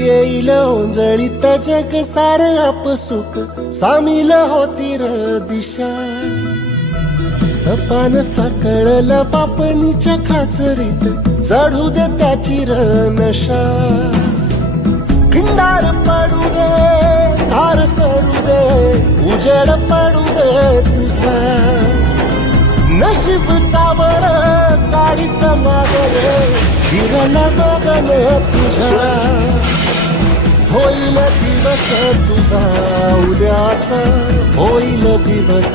येईल ओंजळीत जग सार आपसुक सामील होती र दिशा सपान साकळल पापणीच्या खाचरीत चढू दे त्याची र नशा खिंडार पडू दे धार सरू दे उजेड पडू दे तुझा नशीब चावर काढीत मागरे फिरला गगन तुझा होईल दिवस तुझा उद्याचा होईल दिवस